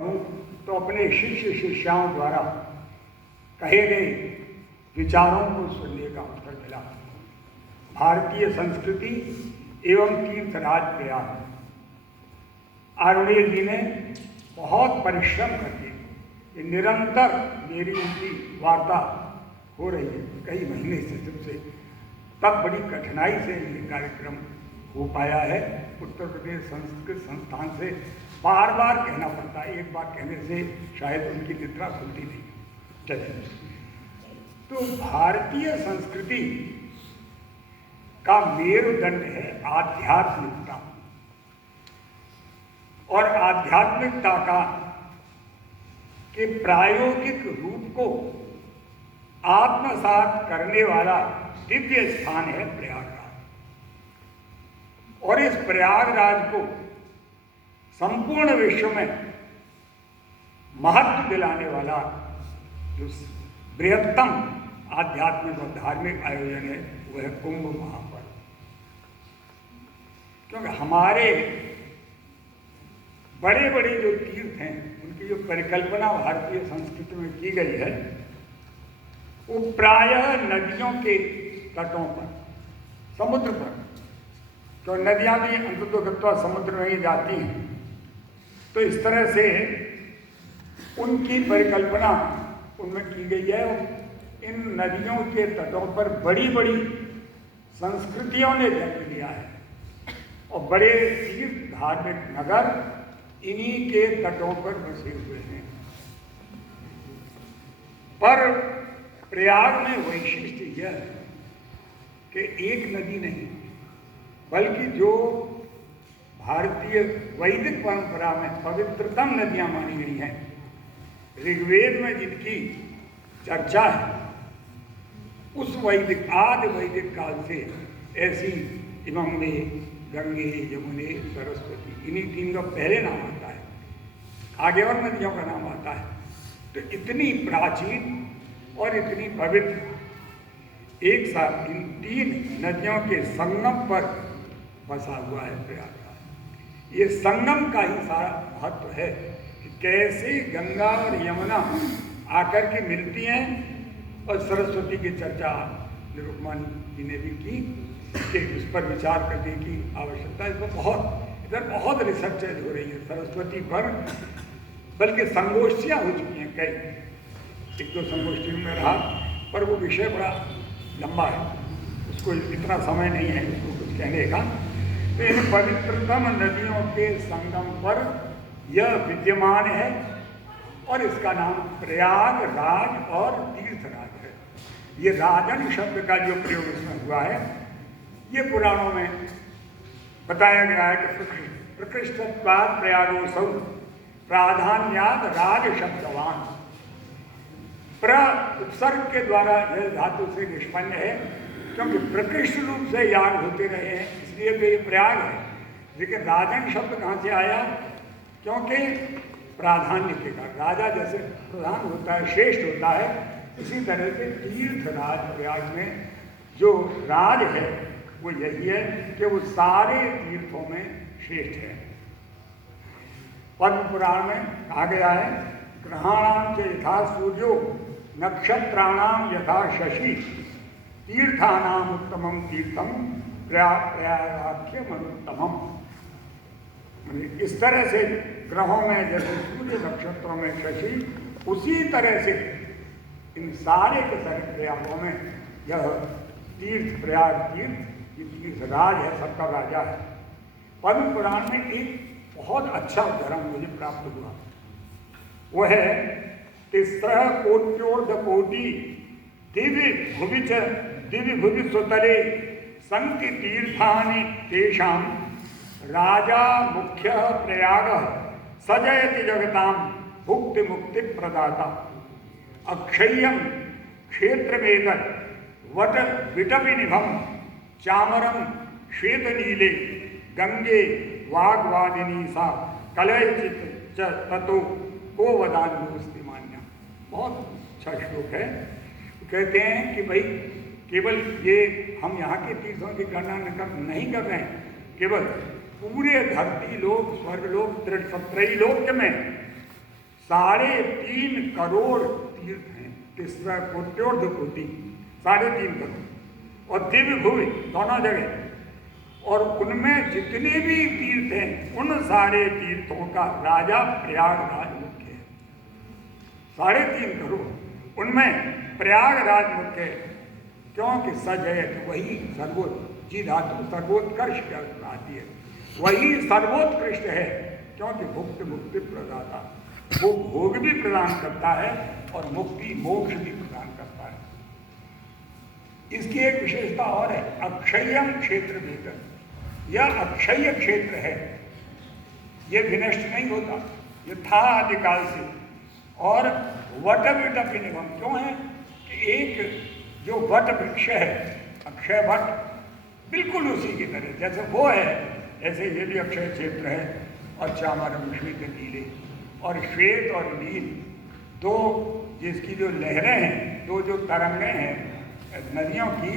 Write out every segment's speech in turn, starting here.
तो अपने शिष्य शिष्याओं द्वारा कहे गए विचारों को सुनने का अवसर मिला। भारतीय संस्कृति एवं तीर्थराज प्रयाग, आरुणिय जी ने बहुत परिश्रम करके निरंतर मेरी उनकी वार्ता हो रही है कई महीने से, सबसे तब बड़ी कठिनाई से ये कार्यक्रम हो पाया है। उत्तर प्रदेश संस्कृत संस्थान से बार बार कहना पड़ता है, एक बार कहने से शायद उनकी निद्रा खुलती नहीं। चलिए, तो भारतीय संस्कृति का मेरुदंड है आध्यात्मिकता, और आध्यात्मिकता का के प्रायोगिक रूप को आत्मसात करने वाला दिव्य स्थान है प्रयागराज। और इस प्रयागराज को संपूर्ण विश्व में महत्व दिलाने वाला जो बृहत्तम आध्यात्मिक और धार्मिक आयोजन है वह है कुंभ महापर्व। क्योंकि हमारे बड़े बड़े जो तीर्थ हैं उनकी जो परिकल्पना भारतीय संस्कृति में की गई है वो प्रायः नदियों के तटों पर, समुद्र पर, तो नदियां भी अंततः समुद्र में ही जाती हैं। तो इस तरह से उनकी परिकल्पना उनमें की गई है। इन नदियों के तटों पर बड़ी बड़ी संस्कृतियों ने जन्म लिया है और बड़े तीर्थ धार्मिक नगर इन्हीं के तटों पर बसे हुए हैं। पर प्रयाग में वैशिष्ट्य यह है कि एक नदी नहीं, बल्कि जो भारतीय वैदिक परंपरा में पवित्रतम नदियां मानी गई हैं, ऋग्वेद में जिनकी चर्चा है, उस वैदिक आदि वैदिक काल से ऐसी इमंगे, गंगे, यमुने, सरस्वती, इन्हीं तीन का पहले नाम आता है, आगे और नदियों का नाम आता है। तो इतनी प्राचीन और इतनी पवित्र एक साथ इन तीन नदियों के संगम पर बसा हुआ है प्रयागराज। ये संगम का ही सारा महत्व है कि कैसे गंगा और यमुना आकर के मिलती हैं। और सरस्वती की चर्चा निरुपमा जी ने भी की कि इस पर विचार करने की आवश्यकता है। इस पर इधर बहुत रिसर्च हो रही है सरस्वती पर, बल्कि संगोष्ठियाँ हो चुकी हैं कई, एक दो संगोष्ठियों में रहा, पर वो विषय बड़ा लंबा है, उसको इतना समय नहीं है उसको कुछ कहने का। तो इन पवित्रतम नदियों के संगम पर यह विद्यमान है और इसका नाम प्रयागराज और तीर्थराज है। ये राजन शब्द का जो प्रयोग इसमें हुआ है, ये पुराणों में बताया गया है कि प्रकृष्टत्वात् प्रयागोऽसौ प्राधान्यात् राज शब्दवान। प्र उपसर्ग के द्वारा यह धातु से निष्पन्न है, क्योंकि प्रकृष्ट रूप से याग होते रहे हैं, इसलिए तो ये प्रयाग है। लेकिन राजन शब्द कहाँ से आया? क्योंकि प्राधान्य के कारण, राजा जैसे प्रधान होता है, श्रेष्ठ होता है, इसी तरह से तीर्थराज प्रयाग में जो राज है वो यही है कि वो सारे तीर्थों में श्रेष्ठ है। पद्म पुराण में कहा गया है, ग्रहाणाम च यथा सूर्यो नक्षत्राणाम यथा शशि तीर्थानाम उत्तमम तीर्थम प्रयागाख्यम अनुत्तमम। इस तरह से ग्रहों में जैसे सूर्य, नक्षत्रों में शशि, उसी तरह से इन सारे के सारे प्रयागों में यह तीर्थ प्रयाग तीर्थ ये तीर्थराज है, सबका राजा है। पद्म पुराण में एक बहुत अच्छा उदाहरण मुझे प्राप्त हुआ, वो है तिस्रः कोट्योर्धकोटि दिव्य भुवि सुतले सन्ति तीर्थानि तेषां राजा मुख्य प्रयाग सजयति जगतां भुक्ति मुक्ति प्रदाता। अक्षय्यम क्षेत्रमेतत् वट विटपि निभम चामरम श्वेत नीले गंगे वाग्वादिनी सा कलयचित ततो को वदान्योस्ति मान्या। बहुत अच्छा श्लोक है। कहते हैं कि भाई केवल ये हम यहाँ के तीर्थों की गणना नहीं कर रहे हैं, केवल पूरे धरती लोक, स्वर्ग लोक, त्रिसप्तरी लोक में 3.5 करोड़ तीर्थ हैं, तीसरा कोट्योर्ध कोटि, 3.5 करोड़, और दिव्य भूमि दोनों जगह। और उनमें जितने भी तीर्थ हैं उन सारे तीर्थों का राजा प्रयागराज मुख्य है। 3.5 करोड़, उनमें प्रयागराज मुख्य है, क्योंकि सजयत वही सर्वोत्त, जी धातु सर्वोत्कर्ष आती है, वही सर्वोत्कृष्ट है, क्योंकि भुक्त मुक्ति प्रदाता, वो भोग भी प्रदान करता है और मुक्ति मोक्ष भी प्रदान करता है। इसकी एक विशेषता और है, अक्षयम क्षेत्र भीतर, यह अक्षय क्षेत्र है, ये विनष्ट नहीं होता, ये था आदिकाल से। और वट विटपि निगम क्यों है कि एक जो वट वृक्ष है, अक्षय वट, बिल्कुल उसी की तरह जैसे वो है, ऐसे ये भी अक्षय क्षेत्र है। और चामरम श्वेत नीले, और श्वेत और नील दो जिसकी जो लहरें हैं, दो जो तरंगें हैं नदियों की,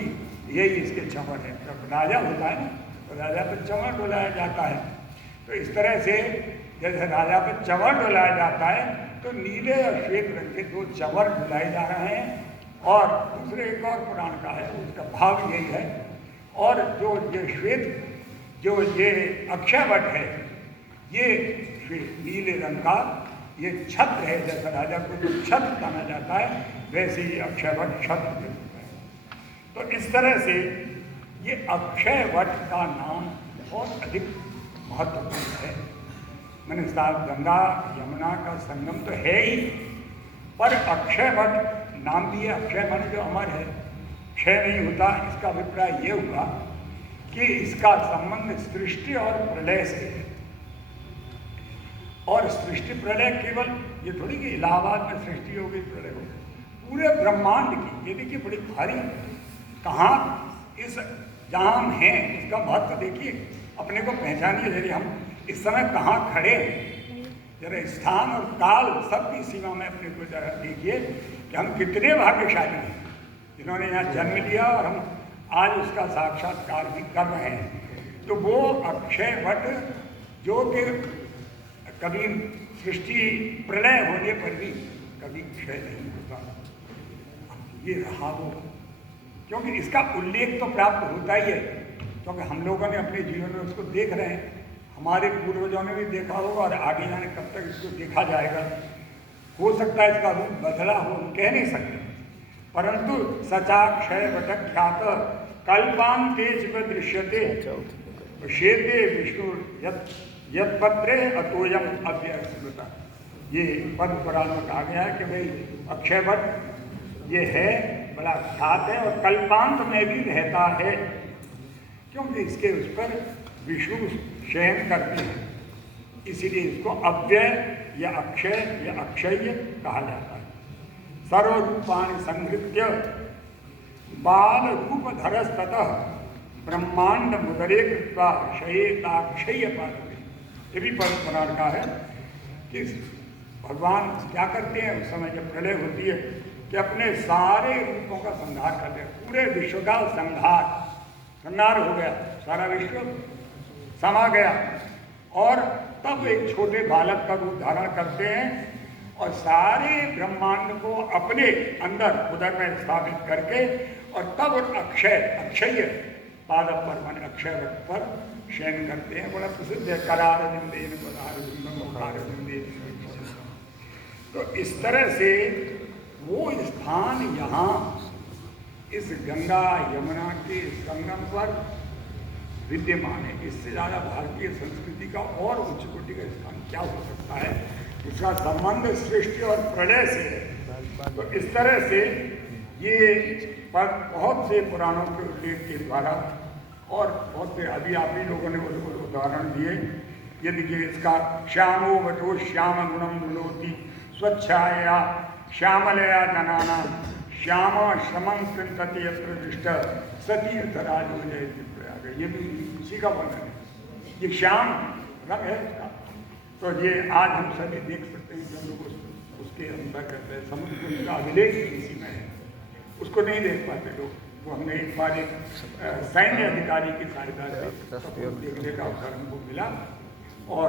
यही इसके चमर है। जब राजा होता है ना, तो राजा पर चमर डुलाया जाता है। तो इस तरह से जैसे राजा पर चमर डुलाया जाता है, तो नीले और श्वेत रंग के दो चमर डुलाए जा रहे हैं। और दूसरे एक और पुराण का है, उसका भाव यही है। और जो ये श्वेत, जो ये अक्षय वट है, ये नीले रंग का ये छत्र है। जैसा राजा को जो छत्र माना जाता है, वैसे ही अक्षय वट छत्र होता है। तो इस तरह से ये अक्षय वट का नाम बहुत अधिक महत्वपूर्ण है। मैंने साथ गंगा यमुना का संगम तो है ही, पर अक्षय वट नाम भी है। अक्षय माने जो अमर है, क्षय नहीं होता। इसका अभिप्राय ये हुआ कि इसका संबंध सृष्टि और प्रलय से है। और सृष्टि प्रलय केवल ये थोड़ी कि इलाहाबाद में सृष्टि हो गई, प्रलय हो गई, पूरे ब्रह्मांड की। ये देखिए बड़ी भारी, कहाँ इस जहाँ हम हैं इसका महत्व देखिए, अपने को पहचानिए। यदि हम इस समय कहाँ खड़े हैं, जरा स्थान और काल सबकी सीमा में अपने को जरा देखिए कि हम कितने भाग्यशाली हैं जिन्होंने यहाँ जन्म लिया और हम आज उसका साक्षात्कार भी कर रहे हैं। तो वो अक्षय वट जो कि कभी सृष्टि प्रलय होने पर भी कभी क्षय नहीं होता, ये रहा वो। क्योंकि इसका उल्लेख तो प्राप्त होता ही है, क्योंकि हम लोगों ने अपने जीवन में उसको देख रहे हैं, हमारे पूर्वजों ने भी देखा होगा, और आगे जाने कब तक इसको देखा जाएगा। हो सकता है इसका रूप बदला हो, हम कह नहीं सकते, परंतु सचाक्षय वट ख्यात कल्पांते च दृश्यते शेते विष्णु यत्पत्रे अतोयम अव्यस्मृता। ये पद्म पुराण में कहा गया है कि भाई अक्षय वट ये है, बड़ा ख्यात है और कल्पांत में भी रहता है, क्योंकि इसके उस पर विष्णु शयन करते हैं, इसीलिए इसको अव्यय या अक्षय या अक्षय कहा जाता है। सर्वरूपाणि संहृत्य बाल रूप धरस्ततः ब्रह्मांड मुदरे कृत्वा शयेताक्षय पार्वती। ये भी पद्म पुराण का है कि भगवान क्या करते हैं उस समय जब प्रलय होती है कि अपने सारे रूपों का संहार करते हैं, पूरे विश्व का संहार हो गया, सारा विश्व समा गया, और तब एक छोटे बालक का रूप धारण करते हैं और सारे ब्रह्मांड को अपने अंदर उदर में स्थापित करके, और तब अक्षय पादप पर मान अक्षय वट पर शयन करते हैं। बड़ा प्रसिद्ध है, करार बिंदेन पदार बिंदम मुखार बिंदेन। तो इस तरह से वो स्थान यहाँ इस गंगा यमुना के संगम पर विद्यमान है। इससे ज़्यादा भारतीय संस्कृति का और उच्च कोटि का स्थान क्या हो सकता है। उसका संबंध सृष्टि और प्रलय से है। तो इस तरह से ये पर बहुत से पुराणों के उल्लेख के द्वारा, और बहुत से अभी आप ही लोगों ने उदाहरण दिए। ये देखिए इसका श्यामो वटो श्याम गुणम गुणोति स्वच्छाया श्यामलया जनाना श्यामा श्रमं कृंतते यत्र दृष्ट सतीर्थराजो जयति प्रयाग। ये भी इसी का वर्णन है, ये श्याम रंग है इसका। तो ये आज हम सभी देख सकते हैं, जो लोग उसके अंदर करते हैं, समुद्र का अभिलेख इसी में है, उसको नहीं देख पाते लोग। वो हमने एक बार एक सैन्य अधिकारी की सहायता से देखने का अवसर हमको मिला, और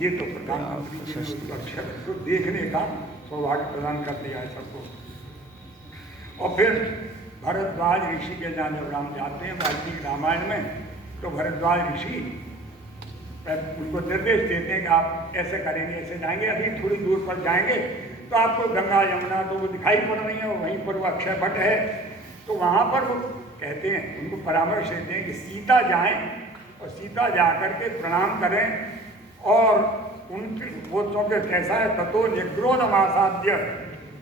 ये तो प्रधानमंत्री जी ने उस अक्षर को देखने का सौभाग्य प्रदान कर दिया है सबको। और फिर भरद्वाज ऋषि के जहाँ जब राम जाते हैं वाल्मीकि रामायण में, तो भरद्वाज ऋषि उनको निर्देश देते हैं कि आप ऐसे करेंगे, ऐसे जाएंगे, अभी थोड़ी दूर पर जाएंगे तो आपको गंगा यमुना तो वो दिखाई पड़ रही है, वहीं पर वो अक्षय वट है। तो वहाँ पर वो कहते हैं, उनको परामर्श देते हैं कि सीता जाएं और सीता जा करके प्रणाम करें और उनके वो चौके कैसा है, ततो निग्रोधमासाद्य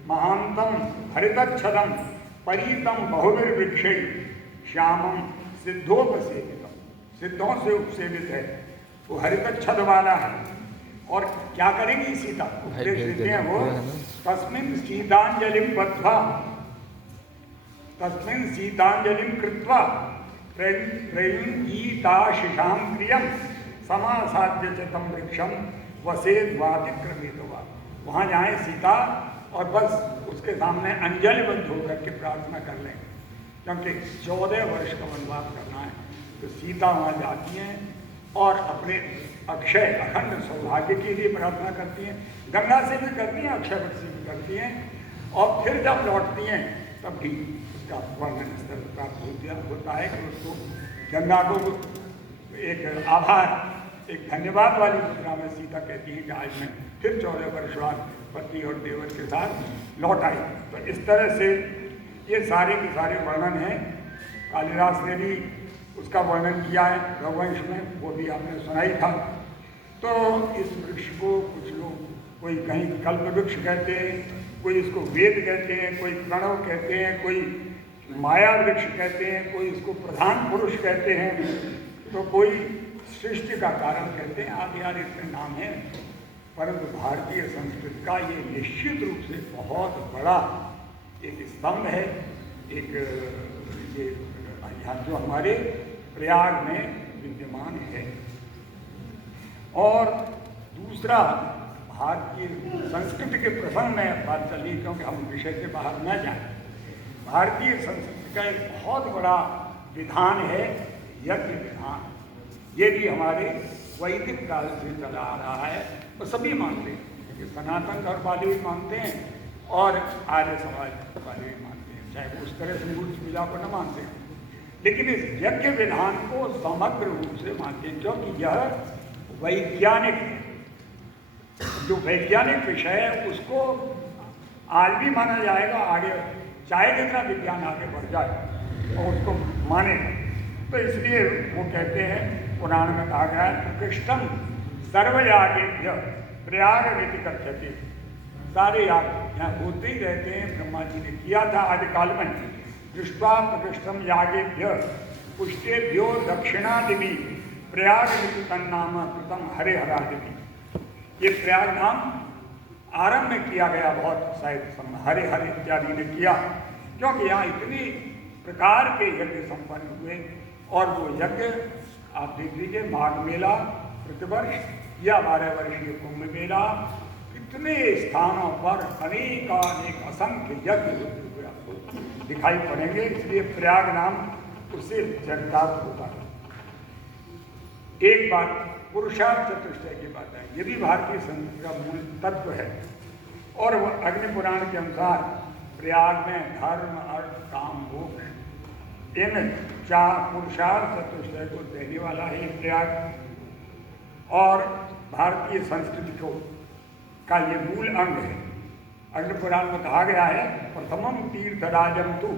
महांतम हरितच्छदम परीतम बहुविर्वृक्षै श्यामम सिद्धोपसेवितम, सिद्धों से उपसेवित है, वो हरितच्छद वाला है। और क्या करेंगी सीता, उपदेश देते हैं वो, तस्मिन् सीतांजलिं बद्ध्वा तस्मिन् सीतांजलिं कृत्वा प्रयुञ्जीताशिषां प्रियं समासाद्य च तं वृक्षं वसेद्वातिक्रमेतवा। वहाँ जाएं सीता और बस उसके सामने अंजलिबद्ध होकर के प्रार्थना कर लें, क्योंकि 14 वर्ष का वनवास करना है। तो सीता वहाँ जाती हैं और अपने अक्षय अखंड सौभाग्य के लिए प्रार्थना करती हैं, गंगा से भी करती हैं, अक्षय वट से भी करती हैं। और फिर जब लौटती हैं तब भी उसका वर्णन स्तर प्राप्त होता है कि उसको गंगा को एक आभार, एक धन्यवाद वाली मुद्रा में सीता कहती है कि आज मैं फिर 14 वर्ष बाद पति और देवर के साथ लौट आई। तो इस तरह से ये सारे के सारे वर्णन हैं। कालिदास ने भी उसका वर्णन किया है रघुवंश में, वो भी आपने सुनाई था। तो इस वृक्ष को कुछ लोग, कोई कहीं कल्प वृक्ष कहते हैं, कोई इसको वेद कहते हैं, कोई प्रणव कहते हैं, कोई माया वृक्ष कहते हैं, कोई इसको प्रधान पुरुष कहते हैं, तो कोई सृष्टि का कारण कहते हैं, आदि आदि इसके नाम है। परंतु भारतीय संस्कृति का ये निश्चित रूप से बहुत बड़ा एक स्तंभ है, एक ये यहाँ जो हमारे प्रयाग में विद्यमान है। और दूसरा, भारतीय संस्कृति के प्रसंग में बात चल रही, क्योंकि हम विषय से बाहर न जाएं, भारतीय संस्कृति का एक बहुत बड़ा विधान है यज्ञ विधान। ये भी हमारे वैदिक काल से चला आ रहा है और सभी मानते हैं, क्योंकि सनातन धर्म वाले भी मानते हैं और आर्य समाज वाले भी मानते हैं, चाहे उस तरह से मूर्ति पूजा को न मानते हैं, लेकिन इस यज्ञ विधान को समग्र रूप से मानते हैं, क्योंकि यह वैज्ञानिक है। जो वैज्ञानिक विषय है उसको आज भी माना जाएगा, आगे चाहे जितना विज्ञान आगे बढ़ जाए और उसको माने। तो इसलिए वो कहते हैं, पुराण में कहा गया है, उत्कृष्टम सर्वयागेभ्य प्रयाग रीति कथ्यते। सारे याग यहाँ होते ही रहते हैं, ब्रह्मा जी ने किया था आदिकाल में। दृष्ट्वा प्रकृष्टम यागेभ्य पुष्टेभ्यो दक्षिणादिवी प्रयाग रीति तन्नाम कृतम हरे हरादिवी। ये प्रयाग नाम आरंभ में किया गया, बहुत शायद हरे हरे इत्यादि ने किया, क्योंकि यहाँ इतनी प्रकार के यज्ञ संपन्न हुए। और वो यज्ञ आप देख लीजिए, माघ मेला प्रतिवर्ष या 12 वर्षीय कुंभ मेला, इतने स्थानों पर अनेक असंख्य यज्ञ होते हुए आपको दिखाई पड़ेंगे। इसलिए प्रयाग नाम उससे चरितार्थ होता है। एक बात पुरुषार्थ चतुष्टय की बात है, ये भी भारतीय संस्कृति का मूल तत्व है। और वह अग्नि पुराण के अनुसार प्रयाग में धर्म, अर्थ, काम, मोक्ष, इन 4 पुरुषार्थ चतुष्टय को देने वाला है प्रयाग। और भारतीय संस्कृति को का ये मूल अंग है। अग्नि पुराण में कहा गया है, प्रथमम तीर्थराजम तु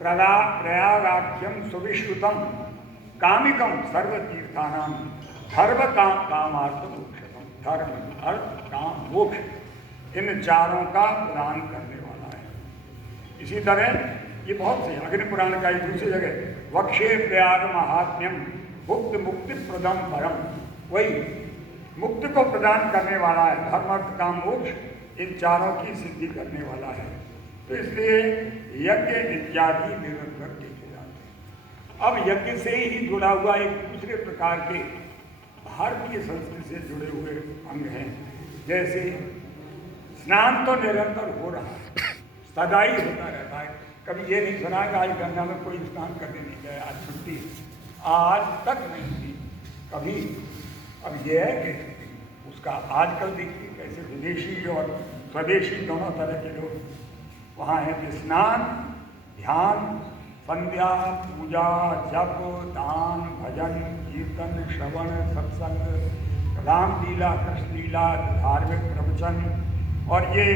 प्रयागाख्यम सुविश्रुतम कामिकम सर्वतीर्थानाम धर्म कामार्थ मोक्षतम। धर्म, अर्थ, काम, मोक्ष, इन 4 का प्रदान करने वाला है। इसी तरह ये बहुत से अग्नि पुराण का एक दूसरी जगह, वक्षे प्रयाग महात्म्यम मुक्त मुक्ति प्रदम परम, वही मुक्ति को प्रदान करने वाला है, धर्म, अर्थ, काम, मोक्ष, इन 4 की सिद्धि करने वाला है। तो इसलिए यज्ञ इत्यादि निरंतर किए जाते हैं। अब यज्ञ से ही जुड़ा हुआ एक दूसरे प्रकार के भारतीय संस्कृति से जुड़े हुए अंग हैं। जैसे स्नान तो निरंतर हो रहा है, सदा ही होता रहता है। कभी ये नहीं सुना कि आज गंगा में कोई स्नान करने नहीं गया, आज छुट्टी, आज तक नहीं थी। कभी अब ये है कि उसका आजकल देखिए कैसे विदेशी और स्वदेशी दोनों तरह के लोग वहाँ हैं कि स्नान, ध्यान, संध्या, पूजा, जप, दान, भजन, कीर्तन, श्रवण, सत्संग, रामलीला, कृष्णलीला, धार्मिक प्रवचन और ये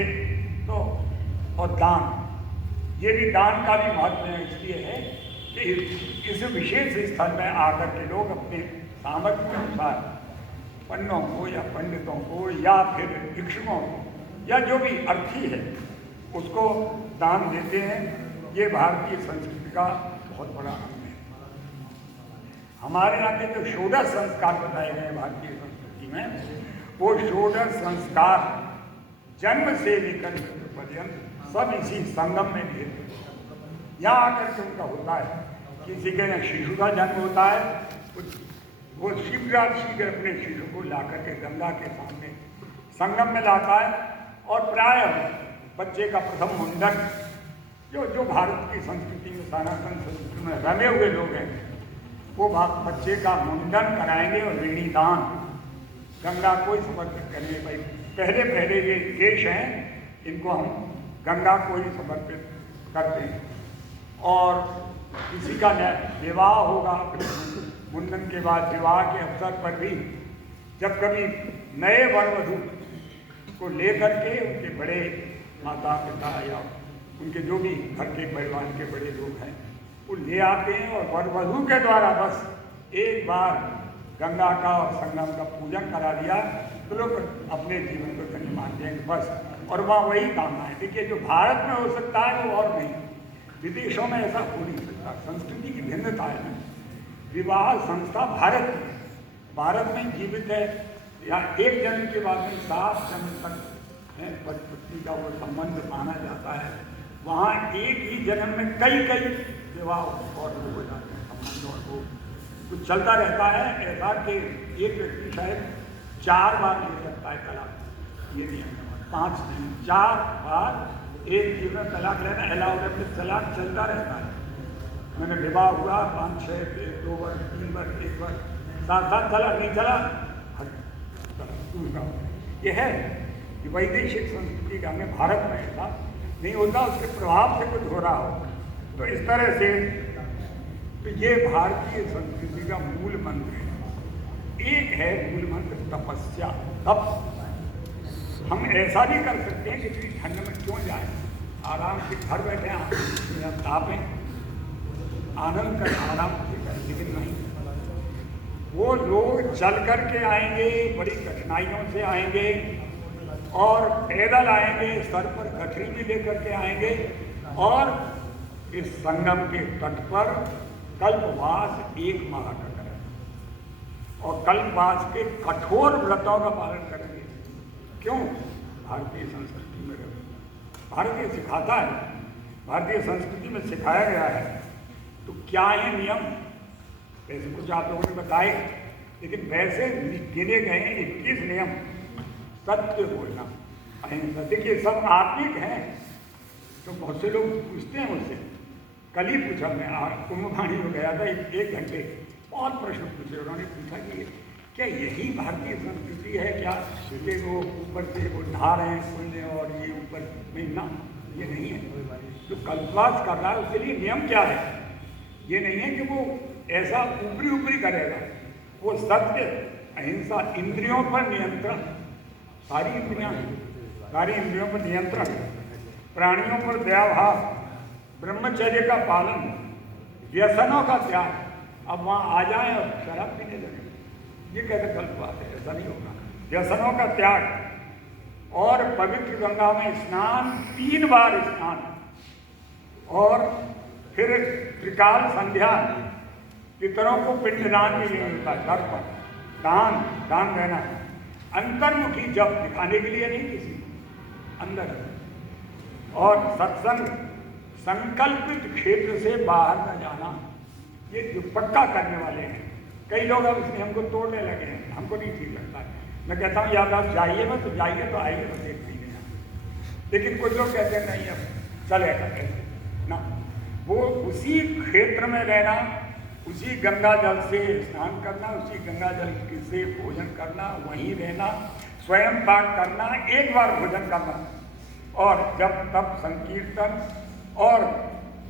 तो और दान। ये भी दान का भी महत्व इसलिए है कि इस विशेष स्थल में आकर के लोग अपने सामर्थ्य के अनुसार पन्नों को या पंडितों को या फिर भिक्षुकों को या जो भी अर्थी है उसको दान देते हैं। ये भारतीय संस्कृति का बहुत बड़ा अंग है। हमारे यहाँ के जो षोडश संस्कार बताए गए भारतीय संस्कृति में, वो षोडश संस्कार जन्म से लेकर पर्यंत सब इसी संगम में भी यहाँ आकर के उनका होता है। किसी के न शिशु का जन्म होता है, वो शीघ्र अपने शिशु को ला करके गंगा के सामने संगम में लाता है और प्राय बच्चे का प्रथम मुंडन जो भारत की संस्कृति में, सनातन संस्कृति में रमे हुए लोग हैं, वो बच्चे का मुंडन कराएंगे और ऋणी दान गंगा को समर्पित करेंगे। भाई पहले ये देश हैं, इनको हम गंगा को ही समर्पित करते हैं। और किसी का विवाह होगा, मुंडन के बाद विवाह के अवसर पर भी जब कभी नए वर वधू को लेकर के उनके बड़े माता पिता या उनके जो भी घर के परिवार के बड़े लोग हैं वो ले आते हैं और वर वधू के द्वारा बस एक बार गंगा का और संगम का पूजन करा दिया तो लोग अपने जीवन को धन्य मानते हैं बस। और वहाँ वही कामना है। देखिए जो भारत में हो सकता है वो और नहीं, विदेशों में ऐसा हो नहीं सकता। संस्कृति की भिन्नता है। विवाह संस्था भारत में जीवित है। या एक जन्म के बाद में 7 जन्म तक पति का वो संबंध माना जाता है। वहाँ एक ही जन्म में कई विवाह और हो जाते हैं संबंध, और वो कुछ चलता रहता है। ऐसा कि एक व्यक्ति शायद 4 बार ले सकता है तलाक। ये नियम 5 नहीं, 4 बार एक जीवन में तलाक लेना अलाउड है। तलाक चलता रहता है। मैंने विवाह हुआ 5, 6, 2 बार, 3 बार, 1 बार, 7 चला नहीं चला ये है कि वैदेशिक संस्कृति का हमें भारत में ऐसा नहीं होता, उसके प्रभाव से कुछ हो रहा हो। तो इस तरह से तो ये भारतीय संस्कृति का मूल मंत्र है। एक है मूल मंत्र तपस्या, तप। हम ऐसा भी कर सकते हैं कि इतनी ठंड में क्यों जाए, आराम से घर बैठे हम तापें, आनंद कर आराम से करें। लेकिन नहीं, वो लोग चल करके आएंगे, बड़ी कठिनाइयों से आएंगे और पैदल आएंगे, सर पर गठरी भी लेकर के आएंगे और इस संगम के तट पर कल्पवास 1 माह का करेंगे और कल्पवास के कठोर व्रतों का पालन करेंगे। क्यों? भारतीय संस्कृति में भारतीय सिखाता है, भारतीय संस्कृति में सिखाया गया है। तो क्या है नियम? वैसे कुछ आप लोगों ने बताए, लेकिन वैसे गिने गए 21 नियम। सत्य बोलना, अहिंसा। देखिए सब आत्मिक हैं। तो बहुत से लोग पूछते हैं मुझसे, कल ही पूछा मैं, कुंभवाणी में गया था 1 घंटे, बहुत प्रश्न पूछे। उन्होंने पूछा कि क्या यही भारतीय संस्कृति है? क्या कि वो ऊपर से वो नहा रहे हैं पुण्य और ये ऊपर में ना, ये नहीं है। जो कल्पवास कर रहा है उसके लिए नियम क्या है? ये नहीं है कि वो ऐसा ऊपरी करेगा। वो सत्य, अहिंसा, इंद्रियों पर नियंत्रण, सारी इंद्रियों पर नियंत्रण, प्राणियों पर दयाभाव, ब्रह्मचर्य का पालन, व्यसनों का त्याग। अब वहाँ आ जाए और शराब पीने लगे, ये कैसे गलत बात है? ऐसा नहीं होगा। व्यसनों का त्याग और पवित्र गंगा में स्नान, 3 बार स्नान, और फिर त्रिकाल संध्या, पितरों को पिंडदान भी नहीं होता, तर्पण, दान देना, अंतर्मुखी जप, दिखाने के लिए नहीं किसी अंदर, और सत्संग, संकल्पित क्षेत्र से बाहर न जाना। ये जो पक्का करने वाले हैं, कई लोग अब इसमें हमको तोड़ने लगे हैं, हमको नहीं ठीक लगता है। मैं कहता हूँ याद आप जाइए मत, तो जाइए तो आइए बस एक महीने। लेकिन कुछ लोग कहते हैं नहीं अब चलेगा कैसे ना, वो उसी क्षेत्र में रहना, उसी गंगा जल से स्नान करना, उसी गंगा जल से भोजन करना, वहीं रहना, स्वयं पाक करना, एक बार भोजन करना और जब तब संकीर्तन और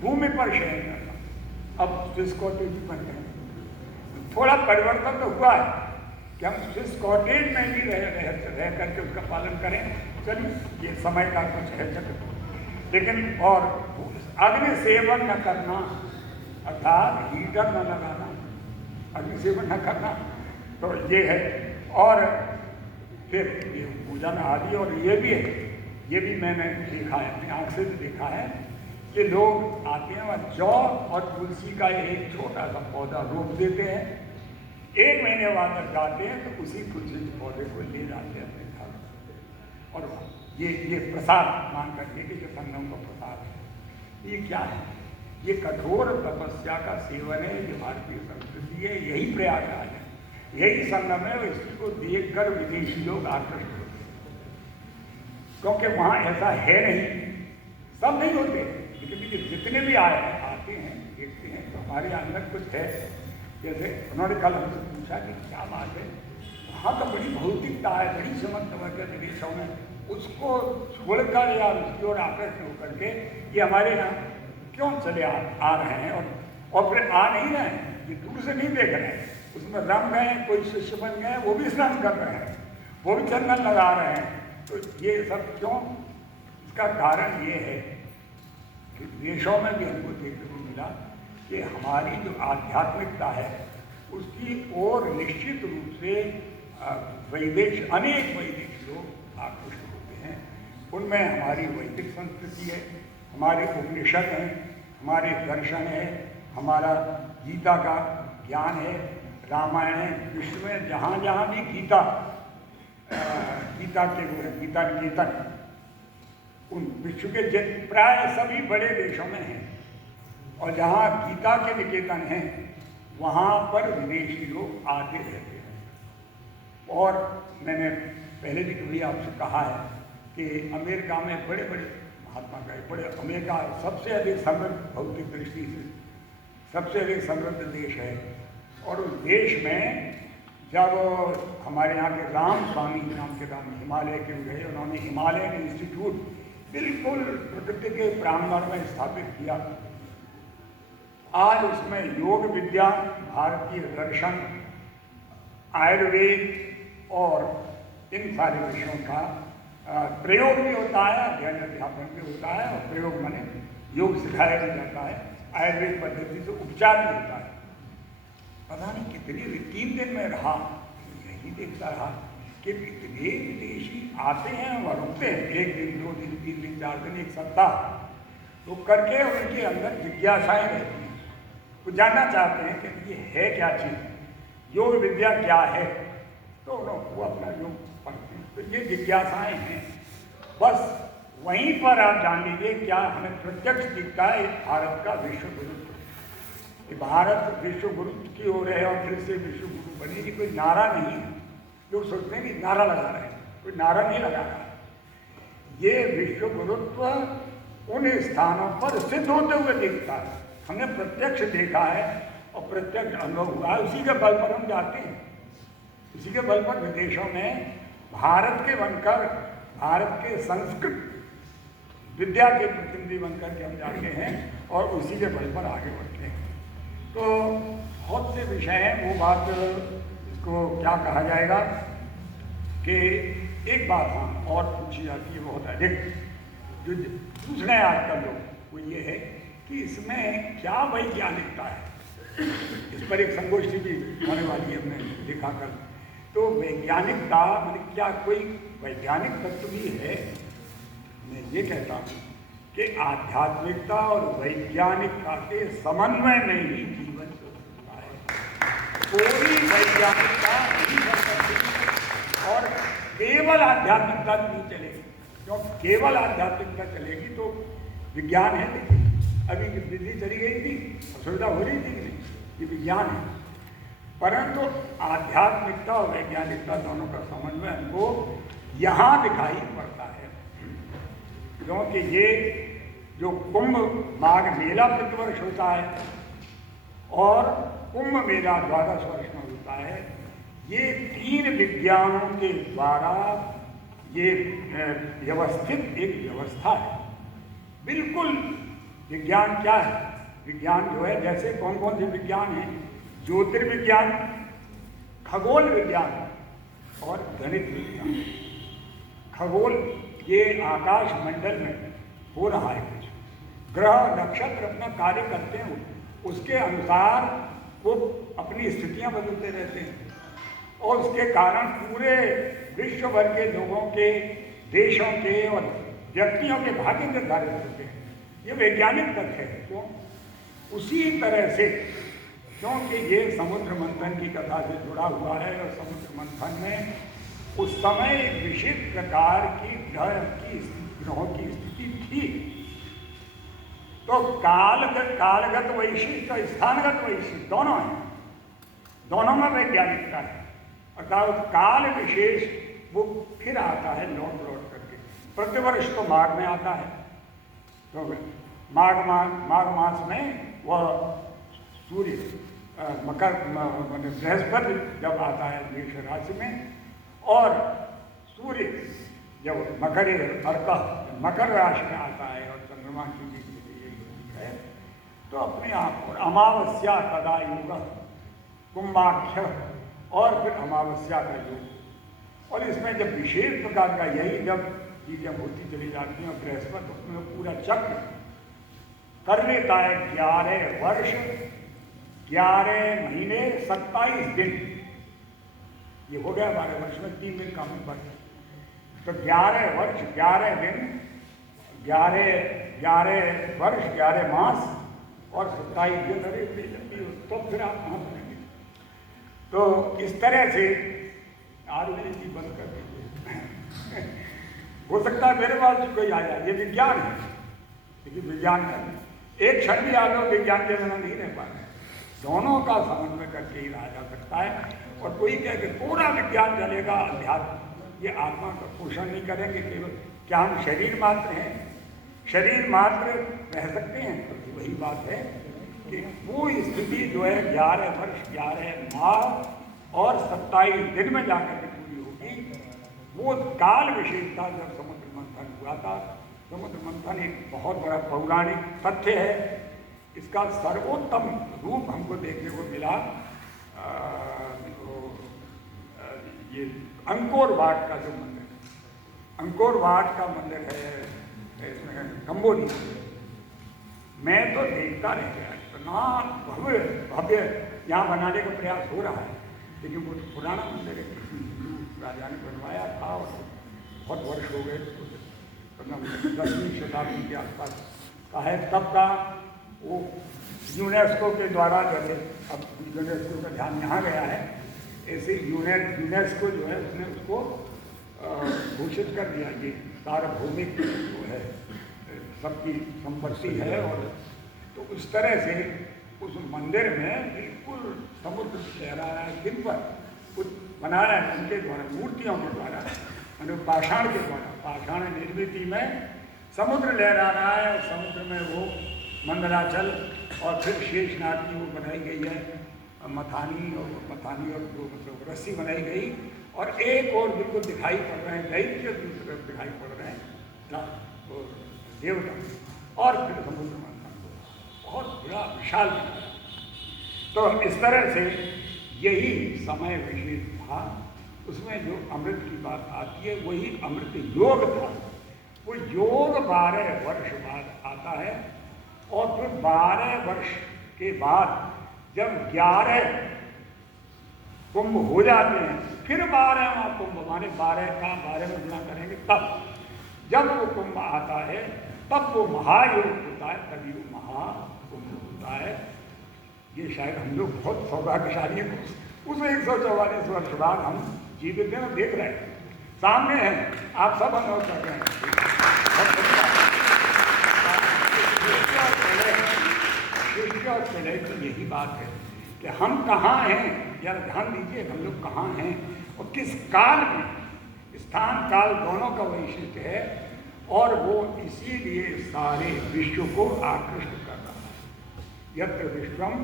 भूमि पर शयन करना। अब स्विस कॉटेज बन गए, थोड़ा परिवर्तन तो हुआ है कि हम स्विस कॉटेज में भी रह करके उसका पालन करें। चलिए ये समय का कुछ है चक्र, लेकिन और अग्नि सेवन न करना, अर्थात हीटर न लगाना, अग्नि सेवन न करना, तो ये है। और फिर ये पूजन आदि, और ये भी है, ये भी मैंने देखा है, अपनी आँख से भी देखा है कि लोग आते हैं और जौ और तुलसी का एक छोटा सा पौधा रोप देते हैं, 1 महीने बाद तक जाते हैं तो उसी तुलसी के पौधे को ले जाते हैं अपने घर, और ये प्रसाद मान करके कि जो संगम का प्रसाद है। ये क्या है? ये कठोर तपस्या का सेवन है, ये भारतीय संस्कृति है, यही प्रयागराज है, यही संगम है। इसी को देखकर विदेशी लोग आकर्षित होते हैं, क्योंकि वहाँ ऐसा है नहीं, सब नहीं होते, लेकिन जितने भी आते हैं देखते हैं तो हमारे अंदर कुछ है। जैसे उन्होंने कल हमसे पूछा कि क्या बात है, वहाँ तो बड़ी भौतिकता है, बड़ी समझ देशों में, उसको छोड़कर या उसकी ओर आकर्षित होकर के ये हमारे यहाँ क्यों चले आ रहे हैं, और फिर आ नहीं रहे हैं, ये दूर से नहीं देख रहे हैं, उसमें रंग गए, कोई शिष्य बन गए, वो भी स्नान कर रहे हैं, वो भी चंदन लगा रहे हैं। तो ये सब क्यों? इसका कारण ये है कि देशों में भी हमको देखने को मिला कि हमारी जो आध्यात्मिकता है उसकी ओर निश्चित रूप से अनेक वैदेशिक लोग आकर्षित होते हैं। उनमें हमारी वैदिक संस्कृति है, हमारे उपनिषद हैं, हमारे दर्शन है, हमारा गीता का ज्ञान है, रामायण है, विश्व में जहाँ जहाँ भी गीता निकेतन, उन विश्व के प्राय सभी बड़े देशों में हैं, और जहाँ गीता के निकेतन हैं वहाँ पर विदेशी लोग आते रहते हैं। और मैंने पहले भी कभी आपसे कहा है कि अमेरिका में बड़े बड़े महात्मा का, अमेरिका सबसे अधिक समृद्ध, भौतिक दृष्टि से सबसे अधिक समृद्ध देश है, और उस देश में जब हमारे यहाँ के राम स्वामी नाम के राम हिमालय के गए, उन्होंने हिमालयन इंस्टीट्यूट बिल्कुल प्रकृति के प्रांगण में स्थापित किया। आज उसमें योग विद्या, भारतीय दर्शन, आयुर्वेद और इन सारे विषयों का प्रयोग भी होता है, अध्ययन अध्यापन भी होता है, और प्रयोग माने योग सिखाया भी जाता है, आयुर्वेद पद्धति से उपचार भी होता है। पता नहीं कितनी 3 दिन में रहा, यही देखता रहा कि इतने विदेशी आते हैं और रुकते हैं, 1 दिन 2 दिन 3 दिन 4 दिन 1 सप्ताह, तो करके उनके अंदर जिज्ञासाएं रहती हैं, वो जानना चाहते हैं कि ये है क्या चीज़, योग विद्या क्या है, तो वो अपना योग पढ़ते हैं। तो ये जिज्ञासाएं हैं। बस वहीं पर आप जान लीजिए क्या हमें प्रत्यक्ष दिखता है भारत का विश्व गुरुत्व। भारत विश्व गुरुत्व की ओर है और फिर से विश्व गुरु बनेगी, कोई नारा नहीं है। लोग सोचते हैं कि नारा लगा रहे हैं, कोई नारा नहीं लगा रहा। ये विश्व गुरुत्व उन स्थानों पर सिद्ध होते हुए दिखता है, हमने प्रत्यक्ष देखा है और प्रत्यक्ष अनुभव हुआ है, उसी के बल पर हम जाते हैं। इसी के बल पर विदेशों में भारत के बनकर, भारत के संस्कृत विद्या के प्रतिनिधि बनकर के हम जाते हैं और उसी के बल पर आगे बढ़ते हैं। तो बहुत से विषय हैं, वो बात इसको क्या कहा जाएगा कि एक बात हाँ और पूछी जाती है बहुत अधिक, जो पूछ रहे हैं आजकल लोग, वो ये है कि इसमें क्या वैज्ञानिकता है। इस पर एक संगोष्ठी भी होने वाली है, हमने देखा कल। तो वैज्ञानिकता मतलब क्या कोई वैज्ञानिक तत्व भी है? मैं ये कहता हूँ कि आध्यात्मिकता और वैज्ञानिकता के समन्वय में ही जीवन चलता है। कोई वैज्ञानिकता नहीं कर सकती और केवल आध्यात्मिकता नहीं चलेगी, क्यों? केवल आध्यात्मिकता चलेगी तो विज्ञान है, देखिए अभी बिजली चली गई थी, असुविधा हो रही थी कि नहीं, ये विज्ञान है। परंतु आध्यात्मिकता और वैज्ञानिकता दोनों का समन्वय हमको यहाँ दिखाई पड़ता है, क्योंकि ये जो कुंभ माघ मेला प्रतिवर्ष होता है और कुंभ मेला 12 वर्ष में होता है। ये 3 विज्ञानों के द्वारा ये व्यवस्थित एक व्यवस्था है। बिल्कुल विज्ञान क्या है? विज्ञान जो है, जैसे कौन कौन से विज्ञान हैं? ज्योतिर्विज्ञान, खगोल विज्ञान और गणित विज्ञान। खगोल, ये आकाश मंडल में हो रहा है कुछ, ग्रह नक्षत्र अपना कार्य करते हैं, उसके अनुसार वो अपनी स्थितियां बदलते रहते हैं और उसके कारण पूरे विश्व भर के लोगों के, देशों के और व्यक्तियों के भाग्य निर्धारित होते हैं। ये वैज्ञानिक तथ्य है। क्यों? उसी तरह से, क्योंकि ये समुद्र मंथन की कथा से जुड़ा हुआ है और समुद्र मंथन में उस समय एक विशेष प्रकार की ग्रहों की स्थिति थी। तो कालगत वैशिष्ट और स्थानगत वैशिष्ट दोनों हैं, दोनों में वैज्ञानिकता है। अर्थात काल विशेष वो फिर आता है लौट करके। प्रतिवर्ष तो माघ में आता है, तो माघ मास में वह सूर्य बृहस्पति जब आता है मेष राशि में, और सूर्य जब मकर राशि में आता है और चंद्रमा की बीच में है, तो अपने आप। और अमावस्या तदा युग कुंभाख्य, और फिर अमावस्या का योग। और इसमें जब विशेष प्रकार का यही जब चीजें होती चली जाती हैं, और बृहस्पति उसमें पूरा चक्र कर लेता है 11 वर्ष 11 महीने 27 दिन। ये हो गया 12 वर्ष में 3 दिन कम बढ़। तो 11 वर्ष 11 दिन 11 वर्ष 11 मास और 27 दिन। अरे तो फिर आप कहाँ बनेंगे? तो इस तरह से आरोग्य बंद कर दीजिए। हो सकता है मेरे पास कोई आया, ये विज्ञान है, लेकिन विज्ञान का एक क्षण भी आ जाओ विज्ञान के बिना नहीं रह पाए। दोनों का समन्वय करके ही रहा जा सकता है। और कोई कहे कि पूरा विज्ञान चलेगा, अध्यात्म, ये आत्मा का पोषण नहीं करेंगे केवल। क्या हम शरीर मात्र हैं? शरीर मात्र रह सकते हैं? तो वही बात है कि वो स्थिति जो है 11 वर्ष 11 माह और 27 दिन में जाकर के पूरी होगी। वो काल विशेषता जब समुद्र मंथन हुआ था। समुद्र मंथन एक बहुत बड़ा पौराणिक तथ्य है। इसका सर्वोत्तम रूप हमको देखने को मिला ये अंकोर वाट का जो मंदिर है, अंकोर वाट का मंदिर है इसमें कंबोडिया। मैं तो देखता रह गया, इतना भव्य यहाँ बनाने का प्रयास हो रहा है, लेकिन वो तो पुराना मंदिर है, राजा ने बनवाया था और बहुत वर्ष हो गए। 10वीं शताब्दी के आसपास का है तब का। वो यूनेस्को के द्वारा, जैसे अब यूनेस्को का ध्यान यहाँ गया है, ऐसे यूनेस्को जो है उसने उसको घोषित कर दिया कि सार्वभौमिक जो है सबकी संपत्ति है। और तो उस तरह से उस मंदिर में बिल्कुल समुद्र लहरा रहा है, दिन पर कुछ बनाया है उनके द्वारा, मूर्तियों के द्वारा, पाषाण के द्वारा, पाषाण निर्मिति में समुद्र लहरा रहा है। और समुद्र में वो मंदराचल और फिर शेषनाग की वो बनाई गई है मथानी और वो मतलब रस्सी बनाई गई। और एक और बिल्कुल दिखाई पड़ रहे हैं दैत्य, दूसरी तरफ दिखाई पड़ रहे हैं देवता, और फिर समुद्र मंथन बहुत बड़ा विशाल। तो इस तरह से यही समय विशेष था। उसमें जो अमृत की बात आती है वही अमृत योग था। वो योग 12 वर्ष बाद आता है। और फिर 12 वर्ष के बाद जब 11 कुंभ हो जाते हैं, फिर 12वां कुंभ, माने 12 का 12 में गुना करेंगे, तब जब वो कुंभ आता है तब वो महायोग होता है, तभी वो महाकुंभ होता है। ये शायद हम लोग बहुत सौभाग्यशाली हैं, उस 144 वर्ष बाद हम जीवित हैं, देख रहे हैं, सामने हैं, आप सब अनुभव कर रहे हैं। और प्रलय की यही बात है कि हम कहाँ हैं, यार ध्यान दीजिए, हम लोग कहाँ हैं और किस काल में। स्थान काल दोनों का वैशिष्ट्य है, और वो इसीलिए सारे विश्व को आकृष्ट कर रहा है। यत्र विश्वम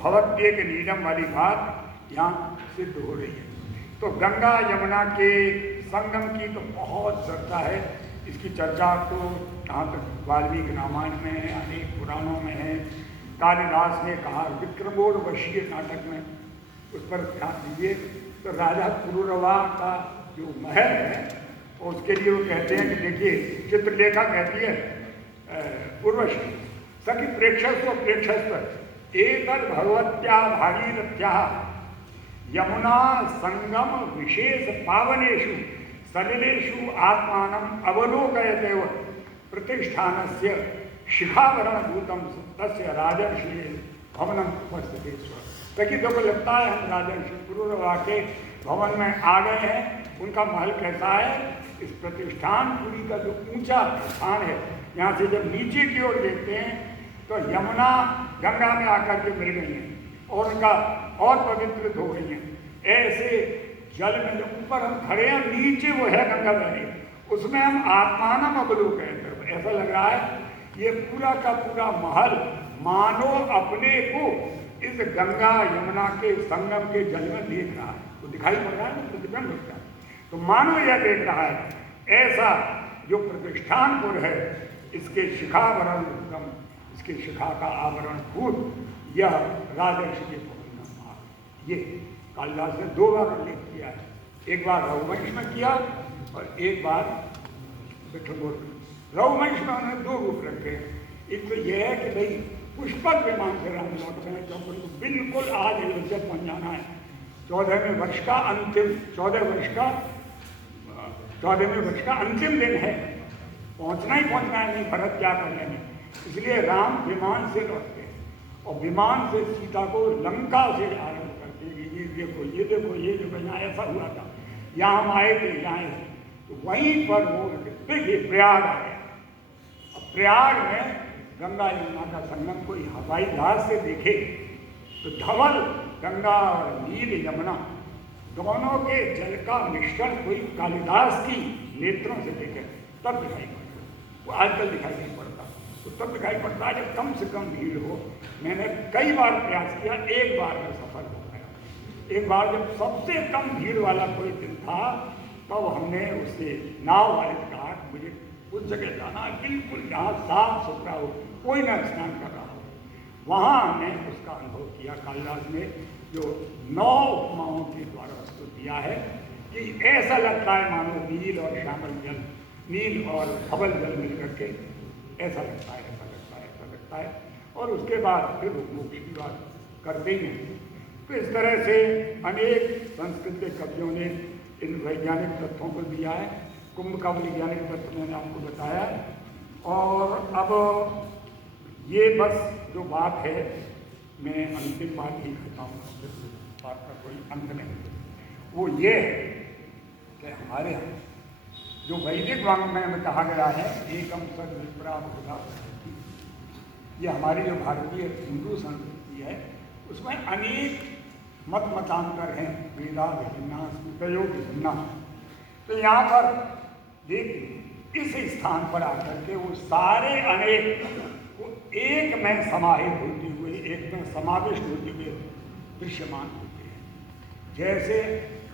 भवत्येक नीडम वाली बात यहाँ सिद्ध हो रही है। तो गंगा यमुना के संगम की तो बहुत चर्चा है। इसकी चर्चा तो यहाँ तक वाल्मीकि रामायण में है, अनेक पुराणों में है, कालिदास ने कहा विक्रमोर्वशीय नाटक में, उस पर ध्यान दीजिए। तो राजा पुरुरवा का जो महल है और उसके लिए वो कहते हैं कि देखिए, चित्रलेखा कहती है उर्वशी सखी प्रेक्षस्व एतद भगवत्या भागीरथ्या यमुना संगम विशेष पावनेषु सलिलेषु आत्मानम अवलोकयतेव प्रतिष्ठानस्य शिखावरणभूतम तस्य राजर्षि भवनम उपस्थिते स्व। ताकि देखो, लगता है हम राजर्षि पुरुरवा के भवन में आ गए हैं। उनका महल कैसा है? इस प्रतिष्ठान पुरी का जो ऊंचा स्थान है, यहाँ से जब नीचे की ओर देखते हैं तो यमुना गंगा में आकर के मिल गई हैं और उनका और पवित्रित हो गई हैं। ऐसे जल में जो ऊपर हम खड़े हैं, नीचे वो है गंगा नदी, उसमें हम आत्मानम अवलोक है। ऐसा लग रहा है ये पूरा का पूरा महल मानो अपने को इस गंगा यमुना के संगम के जल में देख रहा है। तो दिखाई पड़ रहा है ना, प्रतिबिंब होता है, तो मानो यह देख रहा है। ऐसा जो प्रतिष्ठानपुर है, इसके शिखावरण, इसके शिखा का आवरण भूत यह राजर्षि के भवन में। ये कालिदास ने 2 बार उल्लेख किया है, एक बार रघुवंश में किया और एक बार विक्रमोर्वशी में। रघुवंश में उन्होंने 2 रूप रखे। एक तो यह है कि भाई पुष्पक विमान से राम लौट गए, चौपड़ को बिल्कुल आज अयोध्या पहुंच जाना है। 14वें वर्ष का अंतिम 14वें वर्ष का अंतिम दिन है, पहुंचना ही पहुंचना है, नहीं भरत क्या कर लेंगे। इसलिए राम विमान से लौटते हैं और विमान से सीता को लंका से आरंभ करते हैं। ये देखो, ये देखो, ये देखो, यहाँ ऐसा हुआ था, यहाँ हम आए थे, यहाँ तो वहीं पर वो देखिए प्रयाग आ गया। अब प्रयाग में गंगा यमुना का संगम कोई हवाई जहाज से देखे तो धवल गंगा और नील यमुना दोनों के जल का मिश्रण कोई कालिदास की नेत्रों से देखे तब दिखाई पड़ता। वो आजकल दिखाई नहीं पड़ता, तो तब दिखाई पड़ता है जब कम से कम भीड़ हो। मैंने कई बार प्रयास किया, एक बार में सफल हो गया। एक बार जब सबसे कम भीड़ वाला कोई दिन था, तब हमने उससे नाव वाले से कहा मुझे उस जगह जाना है बिल्कुल जहाँ साफ सुथरा हो, कोई ना स्नान कर रहा हो। वहाँ हमने उसका अनुभव किया। कालिदास ने जो 9 उपमाओं के द्वारा उसको दिया है कि ऐसा लगता है मानो नील और श्यामल जल, नील और धवल जल मिल करके ऐसा लगता है, ऐसा लगता है, ऐसा लगता है। और उसके बाद फिर मोक्ष की बात करते ही हैं। तो इस तरह से अनेक संस्कृत के कवियों ने इन वैज्ञानिक तथ्यों को दिया है। कुंभ का वैज्ञानिक तत्व मैंने आपको बताया। और अब ये बस जो बात है, मैं अंतिम बात ही कहता हूँ, बात का कोई अंत नहीं। वो ये है कि हमारे यहाँ जो वैदिक वाङ्मय में कहा गया है एकम सद विप्रा बहुधा, ये हमारी जो भारतीय हिंदू संस्कृति है उसमें अनेक मत मतांतर हैं, वेदा भिन्ना स्मृतयो भिन्ना। तो यहाँ पर देखिए इस स्थान पर आकर के वो सारे अनेक वो एक में समाहित होते हुए, एक में समाविष्ट होते हुए दृश्यमान होते हैं। जैसे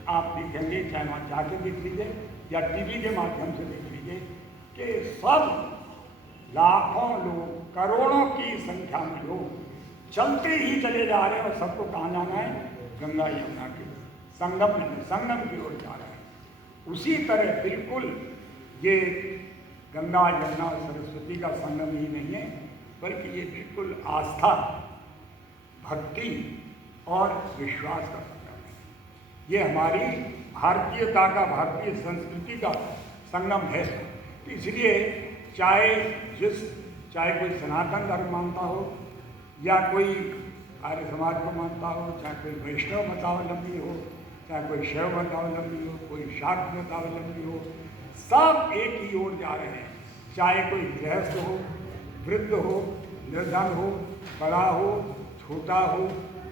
आप देखेंगे, चाहे वहाँ जाके देख लीजिए या टीवी के माध्यम से देख लीजिए कि सब लाखों लोग, करोड़ों की संख्या में लोग चलते ही चले जा रहे हैं और सबको कहाँ जाना है? गंगा यमुना के संगम की ओर जा रहे हैं। उसी तरह बिल्कुल ये गंगा यमुना सरस्वती का संगम ही नहीं है, बल्कि ये बिल्कुल आस्था, भक्ति और विश्वास का संगम है। ये हमारी भारतीयता का, भारतीय संस्कृति का संगम है। तो इसलिए चाहे कोई सनातन धर्म मानता हो या कोई आर्य समाज को मानता हो, चाहे कोई वैष्णव मतावलंबी हो, चाहे कोई शैव मतावलंबी हो, कोई शाक्त मतावलंबी हो, सब एक ही ओर जा रहे हैं। चाहे कोई गृहस्थ हो, वृद्ध हो, निर्धन हो, बड़ा हो, छोटा हो,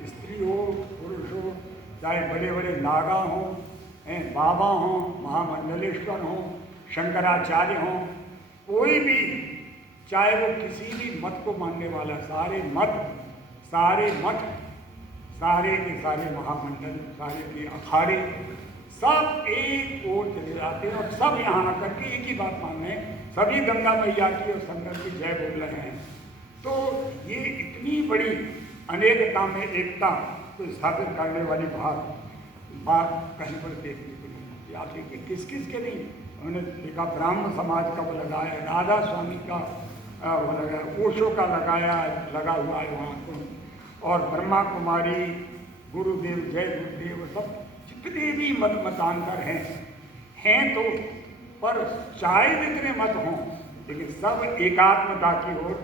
स्त्री हो, पुरुष हो, चाहे बड़े बड़े नागा हों, बाबा हों, महामंडलेश्वर हों, शंकराचार्य हों, कोई भी, चाहे वो किसी भी मत को मानने वाला, सारे मठ सारे के सारे महामंडल, सारे के अखाड़े सब एक ओर चले जाते हैं और सब यहाँ आकर के एक ही बात मान रहे हैं, सभी गंगा मैया की और संगम की जय बोल रहे हैं। तो ये इतनी बड़ी अनेकता में एकता को स्थापित करने वाली बात कहीं पर देखने को नहीं मिलती। आप देखिए किस किस के नहीं, उन्होंने देखा ब्राह्मण समाज का वो लगाया, राधा स्वामी का वो लगाया, ओशो का लगा हुआ है वहाँ को, और ब्रह्मा कुमारी, गुरुदेव, जय गुरुदेव, सब जितने भी मतांतर हैं तो, पर चाहे जितने मत हों लेकिन सब एकात्मता की ओर,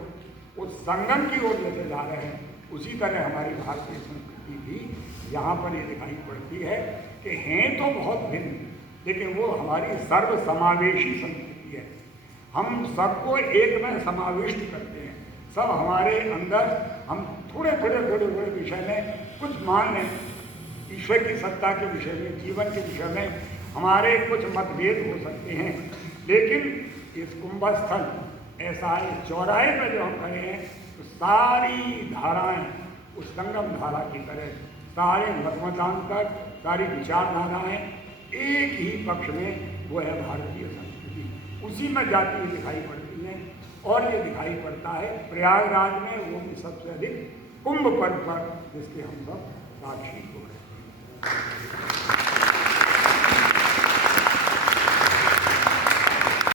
उस संगम की ओर लेते जा रहे हैं। उसी तरह हमारी भारतीय संस्कृति भी यहाँ पर ये दिखाई पड़ती है कि हैं तो बहुत भिन्न, लेकिन वो हमारी सर्व समावेशी संस्कृति है। हम सबको एक में समाविष्ट करते हैं, सब हमारे अंदर, हम थोड़े विषय में कुछ मान लें, ईश्वर की सत्ता के विषय में, जीवन के विषय में हमारे कुछ मतभेद हो सकते हैं, लेकिन इस कुंभस्थल ऐसा है, चौराहे पर जो हम खड़े हैं तो सारी धाराएं उस संगम धारा की तरह, सारे मतमतांतर, सारी विचारधाराएं एक ही पक्ष में, वो है भारतीय संस्कृति, उसी में जाती हुई दिखाई पड़ती है। और ये दिखाई पड़ता है प्रयागराज में, वो भी सबसे अधिक कुंभ पर्व पर, जिसके हम सब साक्षी हो रहे हैं।